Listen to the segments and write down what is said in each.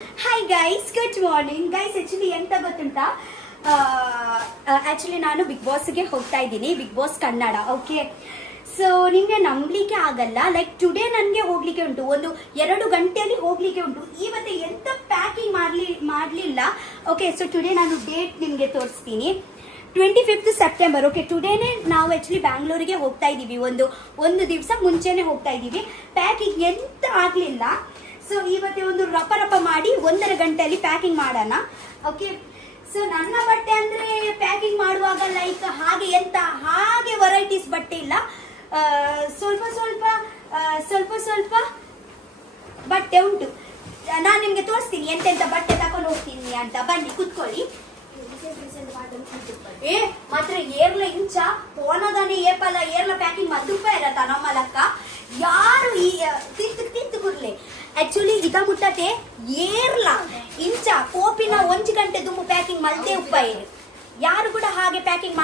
Hi guys, good morning. Guys, actually ಎಂತ ಗೊತ್ತುಂಟಾ, actually ನಾನು ಬಿಗ್ ಬಾಸ್ಗೆ ಹೋಗ್ತಾ ಇದ್ದೀನಿ, big boss Kannada. Okay, so ನಿಮಗೆ ನಂಬಲಿಕ್ಕೆ ಆಗಲ್ಲ, ಲೈಕ್ ಟುಡೇ ನನಗೆ ಹೋಗ್ಲಿಕ್ಕೆ ಉಂಟು, ಒಂದು 2 ಗಂಟೆಯಲ್ಲಿ ಹೋಗ್ಲಿಕ್ಕೆ ಉಂಟು. ಇವತ್ತು ಎಂತ ಪ್ಯಾಕಿಂಗ್ ಮಾಡಲಿಲ್ಲ. ಓಕೆ, ಸೊ ಟುಡೇ ನಾನು ಡೇಟ್ ನಿಮಗೆ ತೋರಿಸ್ತೀನಿ. 25th September. ಓಕೆ, ಟುಡೇನೆ ನಾವು ಆಕ್ಚುಲಿ ಬ್ಯಾಂಗ್ಳೂರಿಗೆ ಹೋಗ್ತಾ ಇದ್ದೀವಿ, ಒಂದು ದಿವಸ ಮುಂಚೆನೆ ಹೋಗ್ತಾ ಇದ್ದೀವಿ. ಪ್ಯಾಕಿಂಗ್ ಎಂತ ಆಗ್ಲಿಲ್ಲ. ಸೊ ಇವತ್ತೇ ಒಂದು ರಪ ಮಾಡಿ 1 ಗಂಟೆಯಲ್ಲಿ ಪ್ಯಾಕಿಂಗ್ ಮಾಡೋಣ. ಓಕೆ, ಸೊ ನನ್ನ ಬಟ್ಟೆ ಅಂದ್ರೆ ಪ್ಯಾಕಿಂಗ್ ಮಾಡುವಾಗ ಲೈಕ್ ಹಾಗೆ ವೆರೈಟೀಸ್ ಬಟ್ಟೆ ಇಲ್ಲ, ಸ್ವಲ್ಪ ಸ್ವಲ್ಪ ಬಟ್ಟೆ ಉಂಟು. ನಾನು ನಿಮ್ಗೆ ತೋರಿಸ್ತೀನಿ ಎಂತೆಂತ ಬಟ್ಟೆ ತಕೊಂಡು ಹೋಗ್ತೀನಿ ಅಂತ. ಬನ್ನಿ ಕೂತ್ಕೊಳ್ಳಿ. ಮಾತ್ರ ಏರ್ಲ ಇಂಚ ಪೋನದಾನೆ ಏಪಲ ಏರ್ಲ ಪ್ಯಾಕಿಂಗ್ ಮದ್ದುಪ್ಪ ಇರತ್ತ ನಮ್ಮ ಲಕ್ಕ. ಯಾರು ಈ ತಿಂತು ಗುರ್ಲೆ ಆಕ್ಚುಲಿ ಇದ ಮುಟ್ಟತೆ ಏರ್ಲ ಇಂಚ ಕೋಪಿನ 1 ಗಂಟೆ ದುಮ್ಮು ಪ್ಯಾಕಿಂಗ್ ಮಲ್ದೆ ಉಪ್ಪ ಏರು. ಯಾರು ಕೂಡ ಹಾಗೆ ಪ್ಯಾಕಿಂಗ್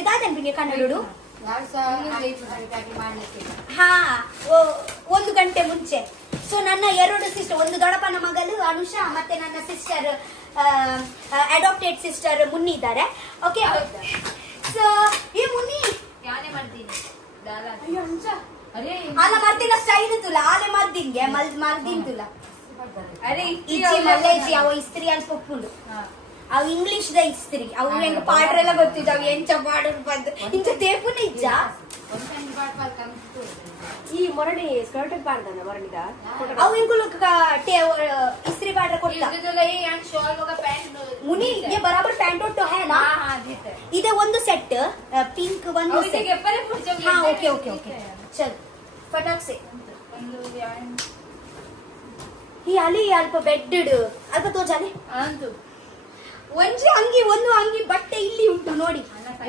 ಇದಾದನ್ಗೆ ಕನ್ನಡಡು. ಹಾ, 1 ಗಂಟೆ ಮುಂಚೆ. ಸೊ ನನ್ನ 2 ಸಿಸ್ಟರ್, ಒಂದು ದೊಡ್ಡಪ್ಪನ ಮಗಳು ಅನುಷಾ, ಮತ್ತೆ ನನ್ನ ಸಿಸ್ಟರ್ ಅಡಾಪ್ಟೆಡ್ ಸಿಸ್ಟರ್ ಮುನ್ನಿ ಇದ್ದಾರೆ. ಓಕೆ, ಸೊ ಈ ಮುನ್ನಿ ಆಲ ಮರ್ದಿನ ಸ್ಟೈಲ್ ತುಲ ಆಲೆ ಮರ್ದಿಂಗೆ ಮರ್ದಿನ್ ತುಲ ಇಜ್ಜಿ ಮಲ್ಲೇಜಿ ಅವ ಇಸ್ತ್ರಿ ಅಂತ ಒಪ್ಪುಂಡು. ಅವು ಇಂಗ್ಲಿಷ್ ದ ಇಸ್ತ್ರಿ, ಅವು ಹೆಂಗ ಪಾಡ್ರೆಲ್ಲ ಗೊತ್ತಿದ್ದ, ಅವು ಎಂಚ ಪಾಡ್ರು ಬಂದು ಇಂಚ ತೇಪುನ ಇಜ್ಜ ಈ ಮೊರಡಿ ಸ್ಕರ್ಟ್ ಪಾಡ್ದಾನ ಮೊರಡಿದ ಅವು ಇಂಕುಲು ಇಸ್ತ್ರಿ ಪಾಡ್ರೆ ಕೊಡ್ತಾ ಮುನಿ ये बराबर पैंट तो है ना. इधे ಒಂದು ಸೆಟ್ ಪಿಂಕ್ ಒಂದು ಸೆಟ್. ಹಾ, ಓಕೆ ಓಕೆ ಓಕೆ, ಚಲ್ ಫಟಾಕ್ ಸೆ. ಈ ಅಲ್ಲಿ ಅಲ್ಪ ಬೆಡ್ ಅಲ್ಪ ತೋಜಾಲೆ ಒಂದು ಅಂಗಿ ಬಟ್ಟೆ ಇಲ್ಲಿ ಉಂಟು ನೋಡಿ.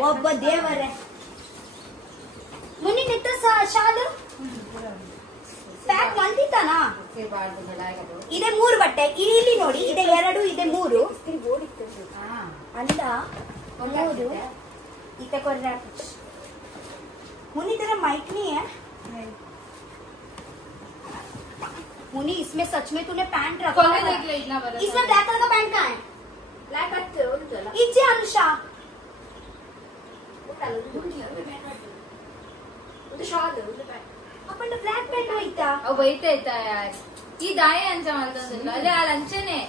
ಒಬ್ಬ ದೇವರೇ ಮುನಿ ನಿತ್ರ ಶಾಲು ಪ್ಯಾಕ್ ಮಾಡ್ತಿತ್ತಾನ. ಇದೆ 3 ಬಟ್ಟೆ ಇಲ್ಲಿ ನೋಡಿ, ಇದೆ 2, ಇದೆ 3 ಅಲ್ಲ 3 इतने को रैप मुनी तेरा माइक नहीं है मुनी. इसमें सच में तूने पैंट रखा है? इसमें ब्लैक कलर का पैंट कहाँ है? ब्लैक इज्जे अनुषा अपन ब्लैक पैंट होइता ಅವು ಬೈತಾ ಯಾರ್ ಈ ದಾಯ ಅಂಚ ಮಾಡ್ತಂದಿಲ್ಲ ಅಲ್ಲೇ ಆ ಲಂಚನೆ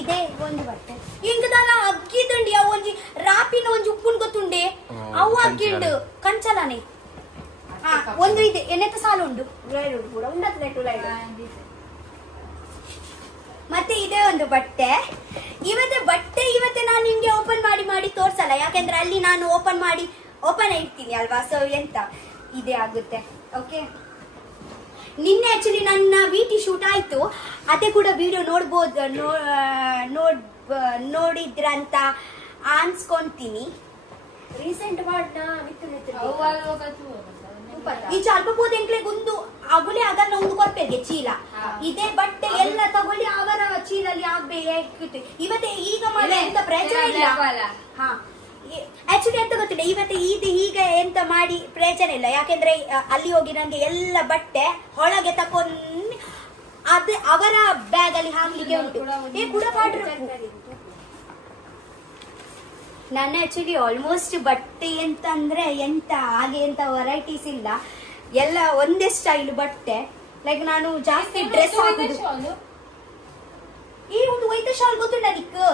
ಇದೆ ಒಂದು ಬಟ್ಟೆ ಇಂಕದಾನ ಅಗ್ಗಿದಂಡಿ ಅವು ಒಂಜಿ ರಾಪಿನ ಒಂಜಿ ಉಪ್ಪುನ್ ಗೊತ್ತುಂಡೆ ಅವು ಅಗ್ಗಿಂಡು ಕಂಚಲಾನೆ. ಒಂದು ಇದೆ ಎನ್ನೆತ್ತ ಸಾಲು ಉಂಡು ಕೂಡ ಮತ್ತೆ ಇದೆ ಒಂದು ಬಟ್ಟೆ. ಇವತ್ತೆ ನಾನು ನಿಮ್ಗೆ ಓಪನ್ ಮಾಡಿ ತೋರ್ಸಲ್ಲ, ಯಾಕೆಂದ್ರೆ ಅಲ್ಲಿ ನಾನು ಓಪನ್ ಇರ್ತೀನಿ ಅಲ್ವಾ. ಸೊ ಎಂತ ಇದೇ ಆಗುತ್ತೆ. ಓಕೆ, ನಿನ್ನೆ ಆಕ್ಚುಲಿ ನನ್ನ ವಿಟಿ ಶೂಟ್ ಆಯ್ತು, ಅದೇ ಕೂಡ ವಿಡಿಯೋ ನೋಡಿದ್ರಂತ ಅನ್ಸ್ಕೊಂತೀನಿ. ರೀಸೆಂಟ್ ಈ ಅಲ್ಪ ಪೋದೆಂಕ್ಲೆ ಒಂದು ಅಗುಲೆ ಅದನ್ನ ಒಂದು ಕೊರ್ಪೆಗೆ ಚೀಲ ಇದೇ ಬಟ್ಟೆ ಎಲ್ಲ ತಗೊಳ್ಳಿ ಅವರ ಚೀಲಲ್ಲಿ ಆಗ್ಬೇಕು. ಇವತ್ತೆ ಈಗ ಮಳೆ ಎಂತ ಪ್ರಯೋಜನ ಇಲ್ಲ. ಹಾ, ಆಕ್ಚುಲಿ ಎಂತ ಗೊತ್ತಿಲ್ಲ, ಇವತ್ತು ಈಗ ಎಂತ ಮಾಡಿ ಪ್ರಯೋಜನ ಇಲ್ಲ, ಯಾಕೆಂದ್ರೆ ಅಲ್ಲಿ ಹೋಗಿ ನಂಗೆ ಎಲ್ಲ ಬಟ್ಟೆ ಹೊಳಗೆ ತಕೊಂಡು ಅದು ಅವರ ಬ್ಯಾಗ್ ಅಲ್ಲಿ ಹಾಕ್ಲಿಕ್ಕೆ ಉಂಟು. ನನ್ನ ಆಕ್ಚುಲಿ ಆಲ್ಮೋಸ್ಟ್ ಬಟ್ಟೆ ಎಂತಂದ್ರೆ ಹಾಗೆ ಎಂತ ವೆರೈಟೀಸ್ ಇಲ್ಲ, ಎಲ್ಲ ಒಂದೇ ಸ್ಟೈಲ್ ಬಟ್ಟೆ. ಲೈಕ್ ನಾನು ಜಾಸ್ತಿ ಡ್ರೆಸ್ ಹಾಕುದು. ಈ ಒಂದು ವೈಟ್ ಶಾಲ್ ಗೊತ್ತುಂಟ ನಿಕ್ಕು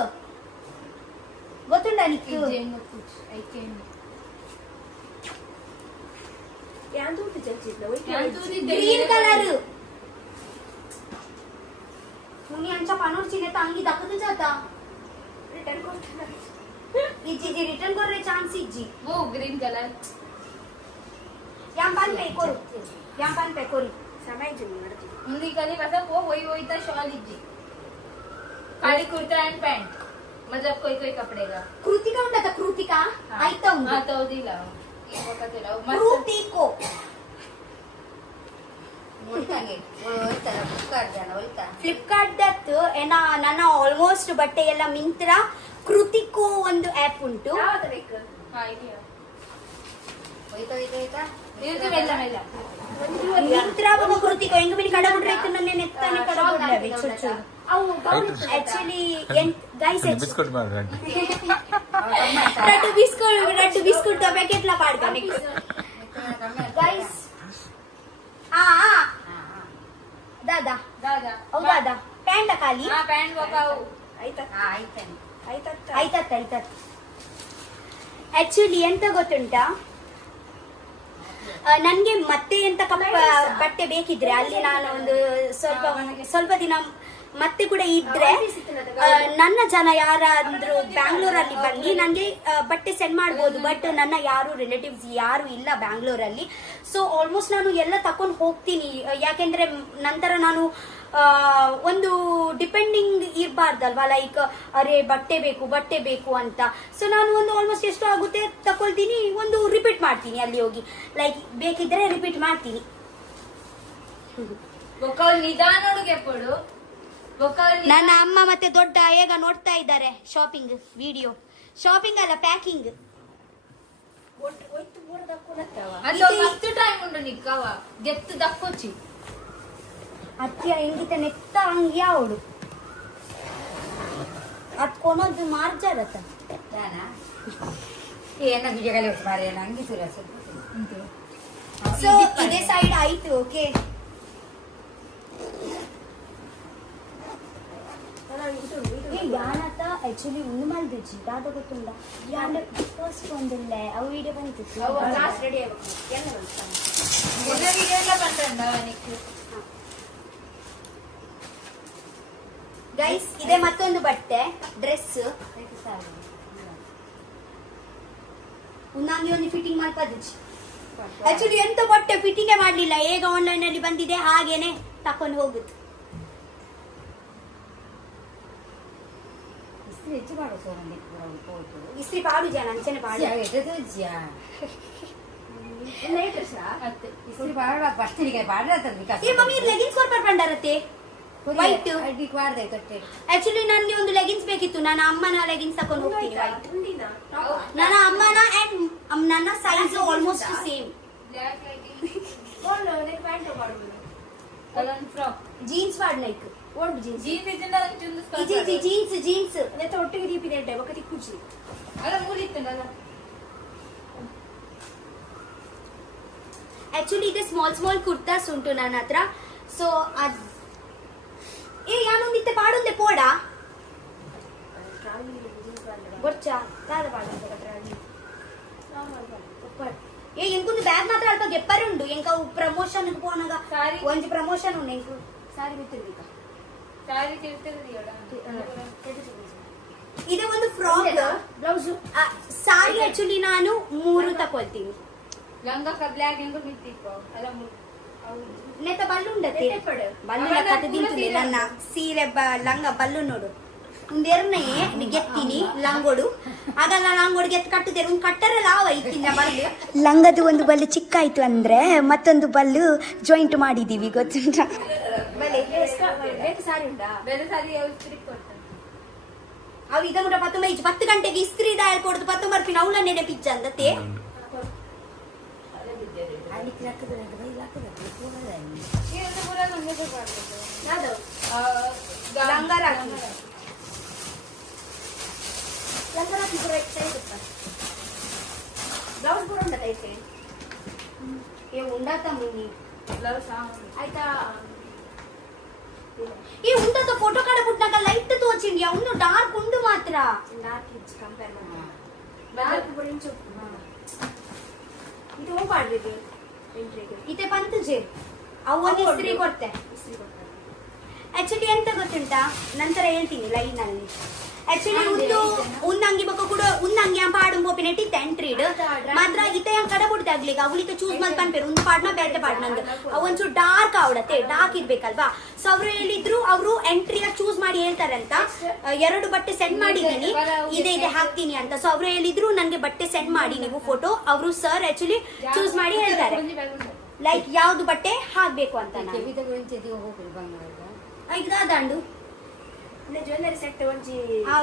ಗ್ರೀನ್ ಕಲರ್ मुनी आमच्या पानोरची नेता अंगी दाखवत जाता इजी रिटर्न कर रे चान्स इजी वो ग्रीन कलर याम पान पे करू समय जमी वरती मुंदी कली बसा वो वही ता shawl easy Kali kurta and pant मतलब कोई कपड़े का. कृतिका उंटा कृतिका आयता उंटा तो दिला ये बकते लाव कृतिको ಫ್ಲಿಪ್ಕಾರ್ಟ್ ದತ್ತು ನನ್ನ ಆಲ್ಮೋಸ್ಟ್ ಬಟ್ಟೆ ಎಲ್ಲ ಮಿಂತ್ರಾ ಕೃತಿಕೋ ಒಂದು ಆಪ್ ಉಂಟು. ಇದು ಮೆಲ್ಲ ಮೆಲ್ಲ ನಿಂತ್ರಾಗ ಕೃತಿಕೋ ಎಂಗ ಬಿಡಿ ಕಡಬುಡ್ರೆ ಇತ್ತು ನನ್ನ ನೆತ್ತಾನೆ ಕಡಬುಡ್ರೆ ಚುಚ್ಚು ಆಕ್ಚುಲಿ ಗೈಸ್ ಬಿಸ್ಕೆಟ್ ಮಾಡ್ರಿ ರಟ್ಟು ಬಿಸ್ಕುಟ್ ಪ್ಯಾಕೆಟ್ ಲ ಪಾಡ್ಕ ಗೈಸ್ ಆ ದಾದಾ ದಾದಾ ಅವ್ ದಾದಾ ಪ್ಯಾಂಟ ಖಾಲಿ ಪ್ಯಾಂಟ್ ಬಕಾವು ಆಯ್ತತ್ತ ಆಕ್ಚುಲಿ ಎಂತ ಗೊತ್ತುಂಟಾ ನನ್ಗೆ ಮತ್ತೆ ಎಂತ ಬಟ್ಟೆ ಬೇಕಿದ್ರೆ ಅಲ್ಲಿ ನಾನು ಒಂದು ಸ್ವಲ್ಪ ದಿನ ಮತ್ತೆ ಕೂಡ ಇದ್ರೆ ನನ್ನ ಜನ ಯಾರಾದ್ರೂ ಬ್ಯಾಂಗ್ಳೂರಲ್ಲಿ ಬನ್ನಿ ನನಗೆ ಬಟ್ಟೆ ಸೆಂಡ್ ಮಾಡ್ಬೋದು. ಬಟ್ ನನ್ನ ಯಾರು ರಿಲೇಟಿವ್ಸ್ ಯಾರು ಇಲ್ಲ ಬ್ಯಾಂಗ್ಳೂರಲ್ಲಿ. ಸೊ ಆಲ್ಮೋಸ್ಟ್ ನಾನು ಎಲ್ಲ ತಕೊಂಡು ಹೋಗ್ತೀನಿ. ಯಾಕೆಂದ್ರೆ ನಂತರ ನಾನು ಒಂದು ಡಿಪೆಂಡಿಂಗ್ ಇರಬಾರ್ದಲ್ವಾ, ಲೈಕ್ ಅರೆ ಬಟ್ಟೆ ಬೇಕು ಅಂತ. ಸೊ ನಾನು ಒಂದು ಆಲ್ಮೋಸ್ಟ್ ಎಷ್ಟು ಆಗುತ್ತೆ ತಕೊಳ್ತೀನಿ, ಒಂದು ರಿಪೀಟ್ ಮಾಡ್ತೀನಿ ಅಲ್ಲಿ ಹೋಗಿ, ಲೈಕ್ ಬೇಕಿದ್ರೆ ರಿಪೀಟ್ ಮಾಡ್ತೀನಿ. ನನ್ನ ಅಮ್ಮ ಮತ್ತೆ ದೊಡ್ಡ ಈಗ ನೋಡ್ತಾ ಇದ್ದಾರೆ ಶಾಪಿಂಗ್ ವಿಡಿಯೋ. ಶಾಪಿಂಗ್ ಅಲ್ಲ, ಪ್ಯಾಕಿಂಗ್. ಅತ್ಯ ಹೆಂಗಿತ ನೆತ್ತ ಹಂಗ ಯಾವಡು ಅದ್ ಕೊನೋದು ಮಾರ್ಜಾರತ್ತ ಸೊ ಇದೇ ಸೈಡ್ ಆಯ್ತು. ಓಕೆ, ಯಾನತ್ತ ಆಕ್ಚುಲಿ ಒಂದು ಮಲ್ದಿಜ್ಜಿ ದಾದ ಗೊತ್ತುಂಡ ಯಾನ ಫಸ್ಟ್ ಒಂದಿಲ್ಲ ಅವು ವಿಡಿಯೋ ಬಂದಿತ್ತು. ಗೈಸ್ ಇದೆ ಮತ್ತೊಂದು ಬಟ್ಟೆ ಡ್ರೆಸ್ ಉನ್ನಂಗೆ ಒಂದು ಫಿಟ್ಟಿಂಗ್ ಮಾಡ್ಕೋದಿಜ್ಜಿ. ಆಕ್ಚುಲಿ ಎಂತ ಬಟ್ಟೆ ಫಿಟ್ಟಿಂಗೇ ಮಾಡ್ಲಿಲ್ಲ, ಹೇಗ ಆನ್ಲೈನ್ ಅಲ್ಲಿ ಬಂದಿದೆ ಹಾಗೇನೆ ತಕೊಂಡು ಹೋಗುದು. ಇಸ್ತ್ರಿ ಪಾಡು ಜನ ಅಂಚನೆ ಪಾಡು ಮಮ್ಮಿ ಲೆಗಿನ್ಸ್ ಕೊರ್ಪರ್ ಬಂಡಾರತ್ತೆ ವೈಟ್. ಆಕ್ಚುಲಿ ನನ್ಗೆ ಒಂದು ಲೆಗಿನ್ಸ್ ಬೇಕಿತ್ತು, ನನ್ನ ಅಮ್ಮನ ಲೆಗಿನ್ಸ್ ತಕೊಂಡು ಹೋಗ್ತೀನಿ ವೈಟ್. ನನ್ನ ಅಮ್ಮನ ಅಂಡ್ ನನ್ನ ಸೈಜ್ ಆಲ್ಮೋಸ್ಟ್ ಸೇಮ್. ಜೀನ್ಸ್ ಪಾಡ್ like old jeans jeans jeans ಒಟ್ಟಿಗೆ ದೀಪಿದೆ ಬೊಕ್ಕ ತಿಕ್ಕುಜಿ ಆಕ್ಚುಲಿ ಇದೆ ಸ್ಮಾಲ್ ಕುರ್ತಾಸ್ ಉಂಟು ನನ್ನ ಹತ್ರ. ಸೊ ಅದ್ ಯಾನೊಂದಿತ್ತೆ ಪಾಡೊಂದೆ ಪೋಡ ಗೊಚ್ಚಾ ಕಾಲ ಪಾಡ ಎಂಕೊಂದು ಬ್ಯಾಗ್ ಮಾತ್ರ ಅಲ್ಪ ಗೆಪ್ಪರಿ ಉಂಡು ಎಂಕ ಪ್ರಮೋಷನ್ ಪೋನಾಗ ಒಂಜಿ ಪ್ರಮೋಷನ್ ಉಂಡು ಎಂಕು ಸಾರಿ ಬಿತ್ತಿರ್ಬೇಕ ಇದೆ ಒಂದು ಫ್ರಾಕ್ ಬ್ಲೌಸ್ ಸಾರಿ. ಆಕ್ಚುಲಿ ನಾನು 3 ತಕೊಳ್ತೀನಿ. ನೆತ್ತ ಬಲ್ಲು ಉಂಡತೆ ಬಲ್ಲು ಕತೆ ತಿಂತೀನಿ ನನ್ನ ಸೀರೆ ಲಂಗ ಬಲ್ಲು ನೋಡು ಒಂದೆರನೇ ಗೆತ್ತೀನಿ ಲಂಗೋಡು ಆಗಲ್ಲ ಲಂಗೋಡು ಗೆತ್ ಕಟ್ಟುತ್ತೇನೆ ಒಂದು ಕಟ್ಟರಲ್ಲ ಐತಿನ ಬಲ್ಲು ಲಂಗದು ಒಂದು ಬಲ್ಲು ಚಿಕ್ಕ ಆಯ್ತು ಅಂದ್ರೆ ಮತ್ತೊಂದು ಬಲ್ಲು ಜಾಯಿಂಟ್ ಮಾಡಿದೀವಿ ಗೊತ್ತುಂಟ. ಸಾರಿ ಉಂಟಾ ಅವು ಇದ ಮುಟ 10 ಗಂಟೆಗೆ ಇಸ್ತ್ರಿ ದಾಯ ಕೊಡ್ದು 10 ಬರ್ಪಿನ ಅವಳ ನೆನೆ ಪಿಜ್ಜ ಅಂದತೆ ಬ್ಲೌಸ್ ಕೂಡ ಉಂಡತೈತೆ ಉಂಡಾತ ಮುನ್ನಿ ಬ್ಲೌಸ್ ಆಯ್ತಾ. ಈ ಉಂಡತ ಫೋಟೋ ಕಾಡ ಬಿಟ್ನಾಗ ಲೈಟ್ ತೋಚಿಂಡಿ ಅವನು ಡಾರ್ಕ್ ಉಂಡು ಮಾತ್ರ ಡಾರ್ಕ್ ಇಚ್ ಕಂಪೇರ್ ಮಾಡಿ ಇದು ಹೋಗ್ಬಾರ್ದು ಇತೆ ಪಂತಜೆ ಅವು ಒಂದು ಇಸ್ತ್ರಿ ಕೊಡ್ತೆ. ಆಕ್ಚುಲಿ ಎಂತ ಗೊತ್ತುಂಟಾ, ನಂತರ ಹೇಳ್ತೀನಿ ಲೈನ್ ಅಲ್ಲಿ. ಆಕ್ಚುಲಿ ಉನ್ನಂಗಿ ಬೊಕ್ಕ ಕೂಡ ಉನ್ನಂಗಿ ಪಾಡು ಬೋಪಿ ನೆಟ್ಟಿತ್ತೆ ಎಂಟ್ರೀಡ್ ಮಾತ್ರ ಇತ್ತೆ ಕಡ ಬಿಡ್ದಾಗ್ಲಿಗ ಅವಳಿಗೆ ಚೂಸ್ ಮಾಡಿ ಪನ್ಪೇರು ಒಂದು ಪಾಡ್ನ ಬೇರೆ ಪಾಡ್ನಂದು ಅವೊಂಚೂರು ಡಾರ್ಕ್ ಆವಡತ್ತೆ ಡಾರ್ಕ್ ಇರ್ಬೇಕಲ್ವಾ. ಸೊ ಅವ್ರು ಹೇಳಿದ್ರು ಅವರು ಎಂಟ್ರಿಯ ಚೂಸ್ ಮಾಡಿ ಹೇಳ್ತಾರೆ ಅಂತ. 2 ಬಟ್ಟೆ ಸೆಂಡ್ ಮಾಡಿದೀನಿ, ಇದೆ ಹಾಕ್ತೀನಿ ಅಂತ. ಸೊ ಅವ್ರು ಹೇಳಿದ್ರು ನನ್ಗೆ ಬಟ್ಟೆ ಸೆಂಡ್ ಮಾಡಿ ನೀವು ಫೋಟೋ. ಅವರು ಸರ್ ಆಕ್ಚುಲಿ ಚೂಸ್ ಮಾಡಿ ಹೇಳ್ತಾರೆ ಲೈಕ್ ಯಾವ್ದು ಬಟ್ಟೆ ಹಾಕ್ಬೇಕು ಅಂತ. ದಾಂಡು ಜ್ಯುವೆಲ್ಲರಿ ಸೆಟ್ ಒಂಜಿ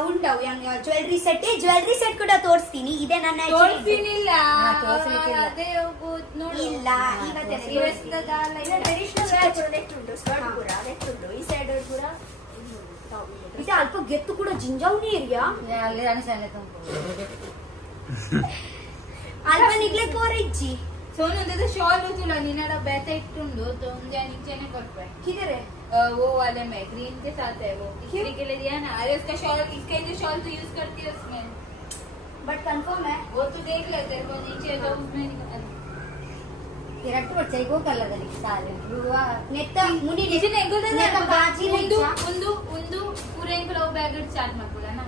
ಉಂಟವು ಜ್ಯುವೆಲ್ರಿ ಸೆಟ್ ಕೂಡ ತೋರಿಸ್ತೀನಿ. ಇದೆ ನನ್ನ ತೋರಿಸ್ತೀನಿಲ್ಲ ಅದೇ ನೋಡಿ ಇಲ್ಲ ಟ್ರೆಡಿಷನಲ್ ನೆಟ್ ಉಂಟು, ಸ್ಕರ್ಟ್ ಪೂರ ನೆಟ್ ಉಂಟು. ಈ ಸೈಡ್ ಪೂರ ಇದು ಅಲ್ಪ ಗೆತ್ತು ಕೂಡ ಜಿಂಜಾವಣಿ ಏರಿಯಾ ಅಲ್ಪ ನಿಗ್ಲೆ ಕೋರ ಇಜ್ಜಿ सोनू शॉल तुला निनाडा बैठे इट्टुंडो तो उनके नीचे ने कर पाए किधर है? वो वाले में ग्रीन के साथ है वो इसी के लिए दिया ना. अरे उसका शॉल इसके लिए शॉल तो यूज करती है उसमें बट कंफर्म है वो तो देख लेते हैं वो नीचे तो उसमें ಇರಟ್ಟು ಚೈಗೋ ಕಲ್ಲದಲ್ಲಿ ಸಾಲೆ ನೆತ್ತ ಮುನಿ नीचे नहीं गुदा ನೆತ್ತ ಬಾಜಿ उंदू ಲೈಚಾ उंदू उंदू पूरे इनको लोग बैग स्टार्ट मत बोला ना.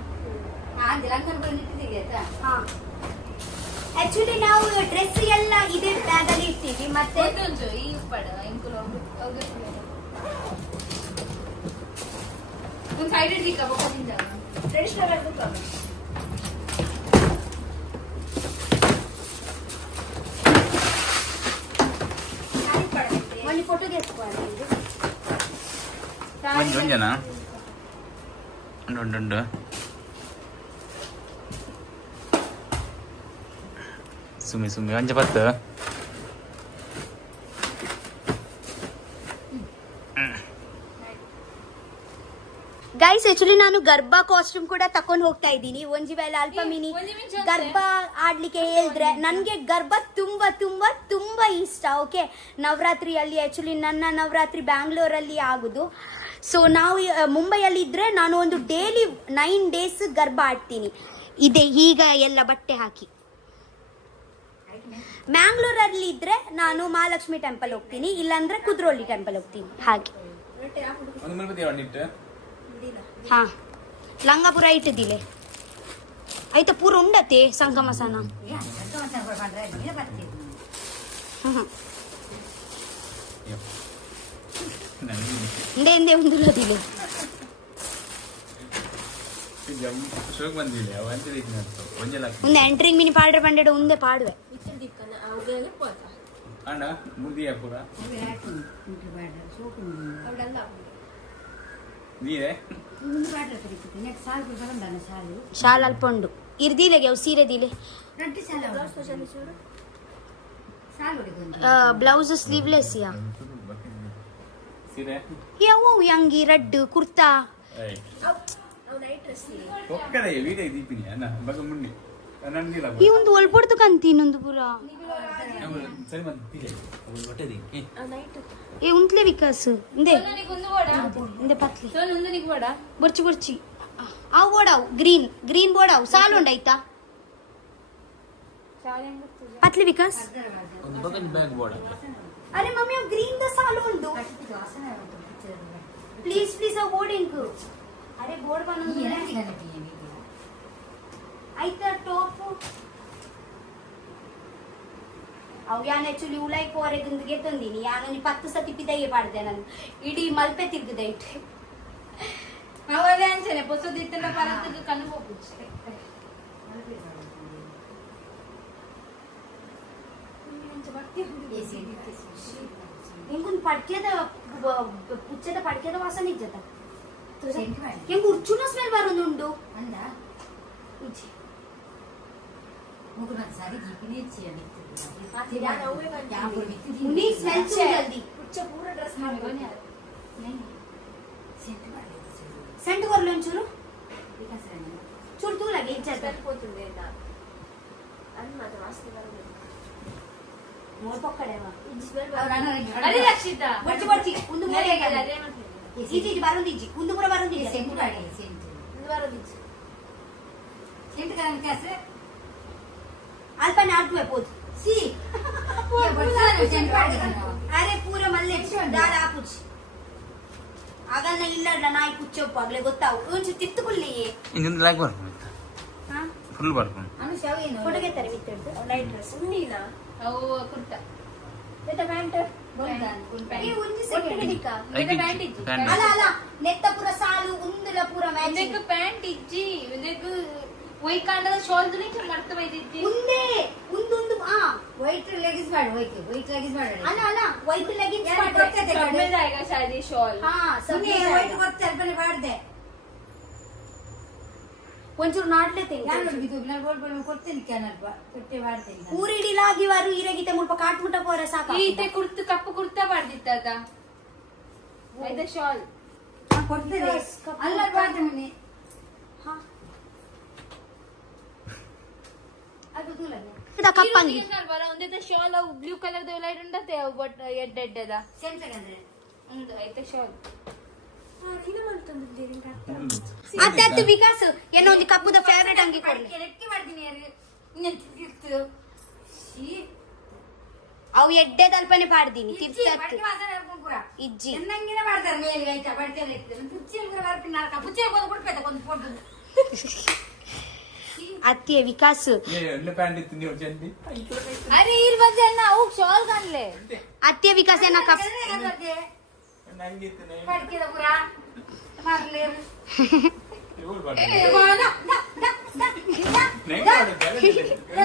ಆ ದಿಲಂಕನ್ ಬಂದಿಟ್ಟಿದ್ದೀವಿ ಆಯ್ತಾ. ಹಾ ಆಕ್ಚುಲಿ ನಾವು ಡ್ರೆಸ್ ಎಲ್ಲ ಇದೇ ಬ್ಯಾಗ್ ಅಲ್ಲಿ ಇರ್ತೀವಿ. ಮತ್ತೆ ಗೊತ್ತುಂಟು ಈ ಪಡ इनको लोग उन साइड दिखा वो कहीं जाना ಟ್ರೆಡಿಷನಲ್ ಆಗಿ ದುಕಾನ್ ಒಂದು ಫೋಟೋ ತೆಗೆದುಕೊಳ್ಳಿ. ಒಂಜನ ಉಂಟು ಸುಮ್ಮಿ ಒಂಜ ಪತ್ತು ಗೈಸ್ ಆಕ್ಚುಲಿ ನಾನು ಗರ್ಭ ಕಾಸ್ಟ್ಯೂಮ್ ಕೂಡ ತಕೊಂಡ್ ಹೋಗ್ತಾ ಇದ್ದೀನಿ. ಒಂಜಿ ವೇಳೆ ಅಲ್ಪ ಮಿನಿ ಗರ್ಭ ಆಡ್ಲಿಕ್ಕೆ ಹೇಳಿದ್ರೆ ನನ್ಗೆ ಗರ್ಭ ತುಂಬಾ ತುಂಬಾ ತುಂಬಾ ಇಷ್ಟ. ಓಕೆ, ನವರಾತ್ರಿಯಲ್ಲಿ ಆಕ್ಚುಲಿ ನನ್ನ ನವರಾತ್ರಿ ಬ್ಯಾಂಗ್ಳೂರಲ್ಲಿ ಆಗುದು. ಸೊ ನಾವು ಮುಂಬೈಯಲ್ಲಿ ಇದ್ರೆ ನಾನು ಒಂದು ಡೈಲಿ 9 days ಗರ್ಭ ಆಡ್ತೀನಿ. ಇದೆ ಈಗ ಎಲ್ಲ ಬಟ್ಟೆ ಹಾಕಿ. ಮ್ಯಾಂಗ್ಳೂರಲ್ಲಿ ಇದ್ರೆ ನಾನು ಮಹಾಲಕ್ಷ್ಮಿ ಟೆಂಪಲ್ ಹೋಗ್ತೀನಿ, ಇಲ್ಲಾಂದ್ರೆ ಕುದ್ರೋಳಿ ಟೆಂಪಲ್ ಹೋಗ್ತೀನಿ. ಹಾಗೆ ಹಾ ಲಂಗಾಪುರ ಇಟ್ಟಿದ್ದಿಲೆ ಆಯ್ತಾ ಪೂರ ಉಂಡತೆ ಸಂಗಮಸನ ಇಂದೆ ಇಂದೆ ಉಂದುಲದಿಲೆ ಒಂದು ಎಂಟ್ರಿಂಗ್ ಮಿನಿ ಪಾಡ್ರೆ ಪಂಡೆಡು ಉಂದೆ ಪಾಡುವೆ ಶಾಲ್ ಅಲ್ಪ ಉಂಡು ಇರ್ದಿಲೆಗೆ ಅವು ಸೀರೆ ದಿಲೆ ಬ್ಲೌಸ್ ಸ್ಲೀವ್ಲೆಸ್ ಯಾ ಯಾವ ಅಂಗಿ ರೆಡ್ ಕುರ್ತಾ ಈ ಒಂದು ಒಳ್ಪಡ್ತು ಕಂತಿ ಇನ್ನೊಂದು ಪೂರ ಏ ಉಂಟ್ಲೆ ವಿಕಾಸ್ ಇಂದೆ ಇಂದೆ ಪತ್ಲಿ ಬೊರ್ಚಿ ಬೊರ್ಚಿ ಅವು ಬೋಡಾವು ಗ್ರೀನ್ ಬೋಡಾವು ಸಾಲು ಉಂಡಾಯ್ತಾ ಪತ್ಲಿ ವಿಕಾಸ್ ಅರೆ ಮಮ್ಮಿ ಅವು ಗ್ರೀನ್ ದ ಸಾಲು ಉಂಟು ಪ್ಲೀಸ್ ಪ್ಲೀಸ್ ಅವು ಬೋರ್ಡ್ ಇಂಕು ಅರೆ ಬೋರ್ಡ್ ಬಂದು ಆಯ್ತಾ ಟಾಪ್ ಅವು ಯಾನ್ ಆಕ್ಚುಲಿ ಉಲಾಯ್ಕ ಹೊರಗಿಂದಿಗೆ ತಂದೀನಿ. ಯಾನು 10 ಸತಿ ಪಿದಯ್ಯ ಪಾಡ್ದೆ ನಾನು ಇಡೀ ಮಲ್ಪೆ ತಿರ್ಗದೆ ಇಟ್ಟೆ. ಅವರೇ ಅಂಚನೆ ಪೊಸದಿತ್ತಲ್ಲ ಪರತ್ತಿಗೆ ಕಣ್ಣು ಹೋಗುಚ್ಚೆ ಹೆಂಗೊಂದು ಪಡ್ಕೆದ ಪುಚ್ಚದ ಪಡ್ಕೆದ ವಾಸನೆ ಇಜ್ಜತ ಹೆಂಗ ಉಚ್ಚುನ ಸ್ಮೆಲ್ ಬರೋದುಂಡು ಅಂದ ಮುಗುನದ ಸಾರಿ ಜಿಪಿನೇ ಚಿಯನಿ ನೀ ಸ್ಮೆಲ್ ಜಲ್ದಿ ಕುಚ್ಚ ಪೂರ ಡ್ರೆಸ್ ಮಾಡ್ಕೊಂಡು ಸೆಂಟ್ ಕೊರ್ಲು ಒಂಚೂರು ಚೂರು ತೂಲಾಗೆ ಇಜ್ಜತ ಹೋಗ್ತದೆ ಅದು ಮಾತ್ರ ವಾಸನೆ ಬರೋದು. ಮೋರ್ ಪಕ್ಕಡೆವ ಅರೆ ರಕ್ಷಿತಾ ಬರ್ಚಿ ಬರ್ಚಿ ಒಂದು ಮೂಲೆ ಅದೇ ಮಾಡ್ತೀನಿ ಈಜಿ ಬರೋದಿಜ್ಜಿ ಒಂದು ಪೂರ ಬರೋದಿಜ್ಜಿ ಸೆಂಟು ಗಾಡಿ ಸೆಂಟು ಒಂದು ಬರೋದಿತ್ತು ಸೆಂಟು ಕಾರಣ ಕ್ಯಾಸ್ ಅಲ್ಪನೆ ಆಡ್ತುವೆ ಪೋದು ಸಿ ಸೆಂಟು ಗಾಡಿ ಅರೆ ಪೂರ ಮಲ್ಲೆ ದಾರ ಆಪುಚ್ಚಿ ಆಗನ್ನ ಇಲ್ಲ ನಾಯಿ ಕುಚ್ಚೊಪ್ಪು ಆಗ್ಲೇ ಗೊತ್ತಾವು ಒಂಚೂರು ತಿತ್ತುಕೊಳ್ಳಿಯೇ ಇನ್ನೊಂದು ಲಾಗ್ ಬರ್ಕೊಂಡು ಫುಲ್ ಬರ್ಕೊಂಡು ಅನುಷಾವ್ ಏನು ಫೋಟೋಗೆ ತಾರೆ ಬಿತ್ತಿಡ್ದು ನೈಟ್ ಡ್ರೆಸ್ ಉಂಡಿಲ್ಲ ಅವು ಕುರ್ತಾ ಮತ್ತೆ ಪ್ಯಾಂಟ್ ಈ ಒಂಜಿ ಸೆಕೆಂಡ್ ದಿಕ್ಕ ಪ್ಯಾಂಟ್ ಇತ್ತು ಅಲ್ಲ ಅಲ್ಲ ನೆತ್ತ ಪೂರ ಸಾಲು ಉಂದುಲ ಪೂರ ಮ್ಯಾಚಿಂಗ್ ಇದಕ್ಕೆ ಪ್ಯಾಂಟ್ ಇಜ್ಜಿ ಇದಕ್ಕೆ ಒಯ್ ಕಾಂಡದ ಶಾಲ್ ದುನಿಚ ಮರ್ತ ಬೈದಿದ್ದಿ ಮುಂದೆ ಉಂದುಂದು ವೈಟ್ ಲೆಗಿಸ್ ಮಾಡು ವೈಟ್ ಲೆಗಿಸ್ ಮಾಡು ಅಲ್ಲ ಅಲ್ಲ ವೈಟ್ ಲೆಗಿನ್ಸ್ ಕಮ್ಮಿ ಜಾಗ ಶಾದಿ ಶಾಲ್ ಹಾ ಸುಮ್ಮನೆ ಸಬ್ನೆ ವೈಟ್ ಗೊತ್ತು ಅಲ್ಪನೆ ಮಾಡ್ದೆ ಒಂಚೂರು ನಾಡ್ಲೆ ತೆಂಗಿ ಕೊಡ್ತೀನಿ ಕ್ಯಾನಲ್ಪ ಕೊಟ್ಟೆ ಮಾಡ್ತೀನಿ ಊರಿಡಿಲಾಗಿ ವಾರು ಈರೆಗಿತೆ ಮುಲ್ಪ ಕಾಟ್ಮುಟ ಪೋರೆ ಸಾಕ ಈತೆ ಕುರ್ತು ಕಪ್ಪು ಕುರ್ತಾ ಮಾಡ್ದಿತ್ತ ಆಯ್ತಾ ಶಾಲ್ ಕೊಡ್ತೇನೆ ಅಲ್ಲ ಮಾಡ್ತೀನಿ ಅದು ತೂಲನೆ ಕಪ್ಪಂಗಿ ಒಂದೇ ಶಾಲ್ ಅವು ಬ್ಲೂ ಕಲರ್ ಲೈಟ್ ಉಂಡತೆ ಅವು ಬಟ್ ಎಡ್ಡೆಡ್ಡದ ಸೇಮ್ ತಗೊಂಡ್ರೆ ಉಂಡು ಆಯ್ತಾ ಶಾಲ್ ಅತ್ತೆ ಅತ್ತು ವಿಕಾಸ್ ಏನೋ ಒಂದು ಕಪ್ಪುದ ಫೇವ್ರೆಟ್ ಅಂಗಿ ಕೊಡ್ಲಿ ರೆಕ್ಕೆ ಮಾಡ್ತೀನಿ ಇನ್ನೆಂತು ಅವು ಎಡ್ಡೆ ತಲ್ಪನೆ ಪಾಡ್ದೀನಿ ತಿರ್ಸತ್ತು ಇಜ್ಜಿ ಚೆನ್ನಾಗಿನೇ ಮಾಡ್ತಾರೆ ಮೇಲೆ ಆಯ್ತಾ ಬಡ್ಕೆಲ್ಲ ಇರ್ತದೆ ಪುಚ್ಚಿ ಬರ್ತೀನಿ ನಾಲ್ಕ ಪುಚ್ಚಿ ಕೊಡ್ಬೇಕು ಒಂದು ಫೋಟೋ ಅತ್ತಿಯ ವಿಕಾಸ್ ಪ್ಯಾಂಟ್ ಇತ್ತು ನೀವು ಚಂದಿ ಅರೆ ಇಲ್ಲಿ ಬಂದೆ ಅಣ್ಣ ಅವು ಶಾಲ್ ಕಾಣ್ಲೆ ಅತ್ತಿಯ ವಿಕಾಸ್ ಏನ ಕಪ್ ಬಡ್ಕೆದ ಪುರ ಮಾಡ್ಲಿ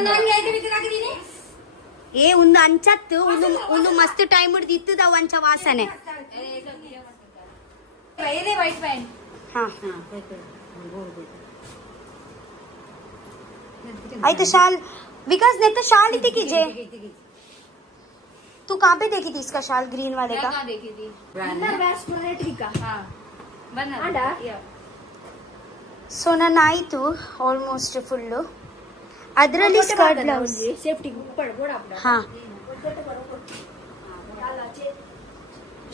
ನಂಗೆ ಐದು ಬಿದ್ದು ಹಾಕಿದೀನಿ ಏ ಒಂದು ಅಂಚತ್ತು ಒಂದು ಮಸ್ತ್ ಟೈಮ್ ಹಿಡ್ದು ಇತ್ತದ ಅಂಚ ವಾಸನೆ ಇದೇ ವೈಟ್ ಪ್ಯಾಂಟ್ ಹಾ आयते शाल विकास ने तो शाल ही थी कीजिए तू कहाँ पे देखी थी इसका शाल ग्रीन वाले का देखी थी हाँ बना ಸೊ ನಾನು ಆಯಿತು ಆಲ್ಮೋಸ್ಟ್ ಫುಲ್ಲು ಅದರಲ್ಲಿ ಸ್ಕರ್ಟ್ ಬ್ಲೌಸ್ ಸೇಫ್ಟಿ ಬೋಡ ಹಾಂ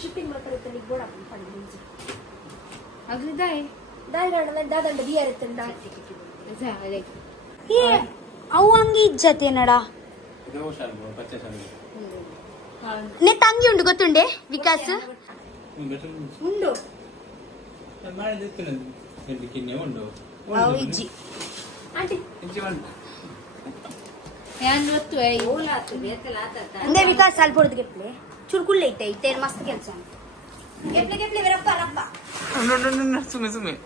ಶಿಪ್ಪಿಂಗ್ ಮಾಡ್ತಾರೆ ಬೋಡ ಪಡಿ ಅಗ್ಲಿದಾಯ್ ದಾದಂಡ ಬಿಯರ್ ಇರ್ತಂಡ ಏ ಅವು ಹಂಗೆ ಇಜ್ಜತೆ ನಡ ಇದು ಶಾಲ್ ಪಚ್ಚೆ ಶಾಲ್ ನೆ ತಂಗಿ ಉಂಡು ಗೊತ್ತುಂಡೆ ವಿಕಾಸ್ ಉಂಡು ಮಾಡಿದ್ದು ಕಿನ್ನೆ ಉಂಡು ಅವು ಇಜ್ಜಿ ಆಂಟಿ ಇಂಚಿ ಉಂಟು ಯಾನ್ ಗೊತ್ತು ಅಂದೆ ವಿಕಾಸ್ ಸ್ವಲ್ಪ ಹೊಡೆದು ಗೆಪ್ಲೆ ಚುರುಕುಳ್ಳೆ ಐತೆ ಐತೆ ಮಸ್ತ್ ಕೆಲಸ ಗೆಪ್ಲೆ ಗೆಪ್ಲೆ ರಪ್ಪ ರಪ್ಪ ಸುಮ್ಮನೆ ಸುಮ್ಮನೆ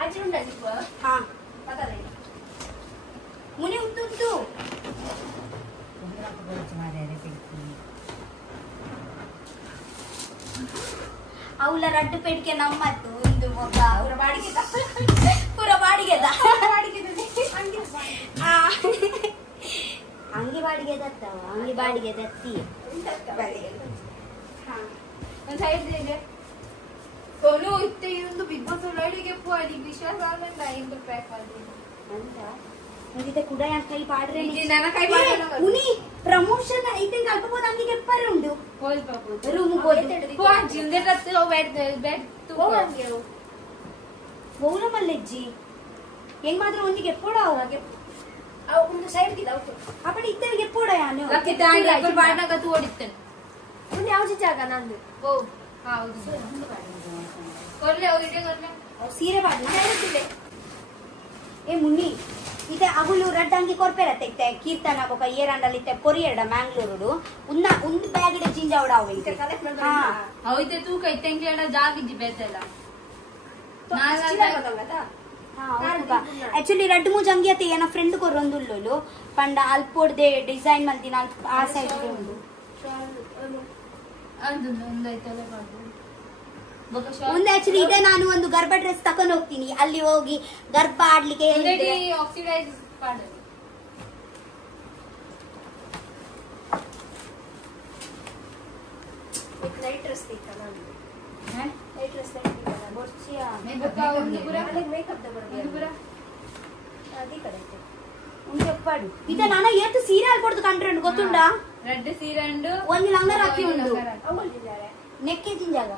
ಆಚೆ ಉಂಡ ಹಾ ಮುನಿ ಉಂಟು ಅವಳ ರಡ್ಡು ಪೆಟ್ಟಿಗೆ ನಮ್ಮತ್ತು ಒಂದು ಮೊಗ ಪುರ ಬಾಡಿಗೆದ ಅಂಗಿ ಬಾಡಿಗೆ ದತ್ತವ ಅಂಗಿ ಬಾಡಿಗೆ ದತ್ತಿ ಒಂದ್ ಸೈಡ್ ಇದೆ ಸೋನು ಇತ್ತೆ ಇದೊಂದು ಬಿಗ್ ಬಾಸ್ ಒಳಗೆ ಪೋಡಿ ವಿಶ್ವಾಸ ಆಗಲ್ಲ ಇಂದು ಪ್ಯಾಕ್ ಮಾಡ್ತೀನಿ ಅಂತ ಮುಗಿತೆ ಕೂಡ ಯಾನ್ ಕೈ ಪಾಡ್ರೆ ಇಲ್ಲಿ ನನ್ನ ಕೈ ಪಾಡ್ರೆ ಮುನಿ ಪ್ರಮೋಷನ್ ಐತೆ ಕಲ್ಪಬಹುದು ಅಂಗಿಗೆ ಎಪ್ಪರೆ ಉಂಡು ಹೋಲ್ ಪಾಪು ರೂಮ್ ಹೋಗಿ ಪೋ ಜಿಂದೆ ರತ್ತು ಬೆಡ್ ತು ಬಹುಲಮಲ್ಲೆಜ್ಜಿ ಹೆಂಗ್ ಮಾತ್ರ ಒಂದಿಗೆ ಎಪ್ಪೋಡ ಅವಾಗೆ ಒಂದು ಸೈಡ್ ಗಿದ ಔಟ್ ಅಪ್ಪಡಿ ಇದ್ದವಿಗೆ ಎಪ್ಪೋಡ ಯಾನು ಲಕ್ಕಿ ತಾಂಡಿ ಅಪ್ಪರ್ ಬಾಡ್ನಾಗ ತು ಓಡಿತ್ತೇನೆ ಒಂದು ಯಾವ ಜಾಗ ನಂದು ಓ ಹೌದು ಕೊರ್ಲೆ ಹೋಗಿದ್ದೆ ಕೊರ್ಲೆ ಸೀರೆ ಬಾಡ್ಲ ಏ ಮುನ್ನಿ ಇದೆ ಅಗುಲು ರಡ್ಡ ಅಂಗಿ ಕೊರ್ಪೆರತ್ತೆ ಕೀರ್ತನ ಬೊಕ ಏರಂಡಲಿತ್ತೆ ಕೊರಿಯರ್ಡ ಮ್ಯಾಂಗ್ಳೂರು ಒಂದು ಬ್ಯಾಗ್ ಜಿಂಜ ಅವಡ ಅವ ಕಲೆಕ್ಟ್ ಹಾ ಹೌದೆ ತೂಕ ಇತ್ತಂಗೆ ಹೇಳ ಜಾಗಿದ್ದಿ ಬೇತೆಲ್ಲ ಆಕ್ಚುಲಿ ರಡ್ಡು ಮೂಜ್ ಅಂಗಿ ಅತ್ತೆ ಏನ ಫ್ರೆಂಡ್ ಕೊರೊಂದುಲ್ಲು ಪಂಡ ಅಲ್ಪೋಡ್ದೆ ಡಿಸೈನ್ ಮಲ್ದಿನ ಆ ಸೈಡ್ ಉಂಡು ಅದು ಒಂದೈತಲ್ಲ ಮಾಡ್ಬೋದು ಬೊಕ ಒಂದು ಆಕ್ಚುಲಿ ಇದೆ ನಾನು ಒಂದು ಗರ್ಭ ಡ್ರೆಸ್ ತಕೊಂಡು ಹೋಗ್ತೀನಿ ಅಲ್ಲಿ ಹೋಗಿ ಗರ್ಭ ಆಡ್ಲಿಕ್ಕೆ ಹೇಳಿದ್ರೆ ಆಕ್ಸಿಡೈಸ್ ಪಾಡು ನೈಟ್ ಡ್ರೆಸ್ ಬೇಕಲ್ಲ ನಂದು ನೈಟ್ ಡ್ರೆಸ್ ಮೇಕಪ್ ಅದೇ ಕಡೆ చెప్పాడు ఇదే నాన్న ఏతు సీరియల్ కొడుతు కంట్రెండ్ గొత్తుండా రెడ్ సీరెండు ಒಂದು ಲಂಗರ್ ಹಾಕಿ ಉಂಡು ಅವಳಿದ್ದಾರೆ ನೆಕ್ಕೆ ಜಿಂಜಾಗ